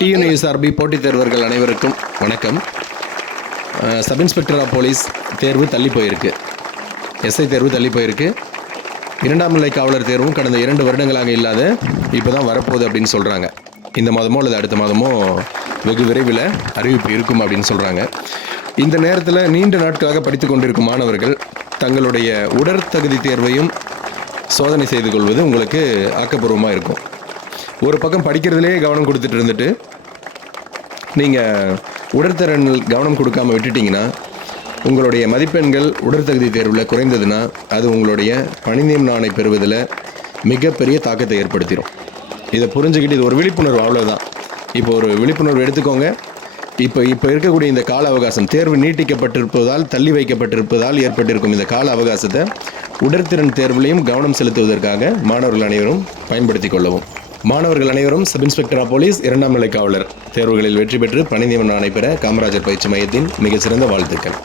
TNUSRB போட்டித் தேர்வர்கள் அனைவருக்கும் வணக்கம். சப் இன்ஸ்பெக்டர் ஆஃப் போலீஸ் தேர்வு தள்ளி போயிருக்கு. எஸ்ஐ தேர்வு தள்ளி போயிருக்கு. 2ஆம் நிலை காவலர் தேர்வும் கடந்த 2 வருடங்களாக இல்லாத இப்போ தான் வரப்போகுது அப்படின்னு சொல்கிறாங்க. இந்த மாதமோ அல்லது அடுத்த மாதமோ வெகு விரைவில் அறிவிப்பு இருக்கும் அப்படின்னு சொல்கிறாங்க. இந்த நேரத்தில் நீண்ட நாட்களாக படித்து கொண்டிருக்கும் மாணவர்கள் தங்களுடைய உடற்தகுதி தேர்வையும் சோதனை செய்து கொள்வது உங்களுக்கு ஆக்கப்பூர்வமாக இருக்கும். ஒரு பக்கம் படிக்கிறதுலே கவனம் கொடுத்துட்டு இருந்துட்டு நீங்கள் உடற்திறன் கவனம் கொடுக்காமல் விட்டுட்டிங்கன்னா உங்களுடைய மதிப்பெண்கள் உடற்தகுதி தேர்வில் குறைந்ததுன்னா அது உங்களுடைய பணி நியமன ஆணை பெறுவதில் மிகப்பெரிய தாக்கத்தை ஏற்படுத்திடும். இதை புரிஞ்சுக்கிட்டு இது ஒரு விழிப்புணர்வு, அவ்வளோதான். இப்போ ஒரு விழிப்புணர்வு எடுத்துக்கோங்க. இப்போ இருக்கக்கூடிய இந்த கால அவகாசம், தேர்வு நீட்டிக்கப்பட்டிருப்பதால் தள்ளி வைக்கப்பட்டிருப்பதால் ஏற்பட்டிருக்கும் இந்த கால அவகாசத்தை உடற்திறன் தேர்விலையும் கவனம் செலுத்துவதற்காக மாணவர்கள் அனைவரும் பயன்படுத்தி கொள்ளவும். மாணவர்கள் அனைவரும் சப் இன்ஸ்பெக்டர் ஆஃப் போலீஸ் 2ஆம் நிலை காவலர் தேர்வுகளில் வெற்றி பெற்று பணி நியமன ஆணை பெற காமராஜர் பயிற்சி மையத்தின் மிகச்சிறந்த வாழ்த்துக்கள்.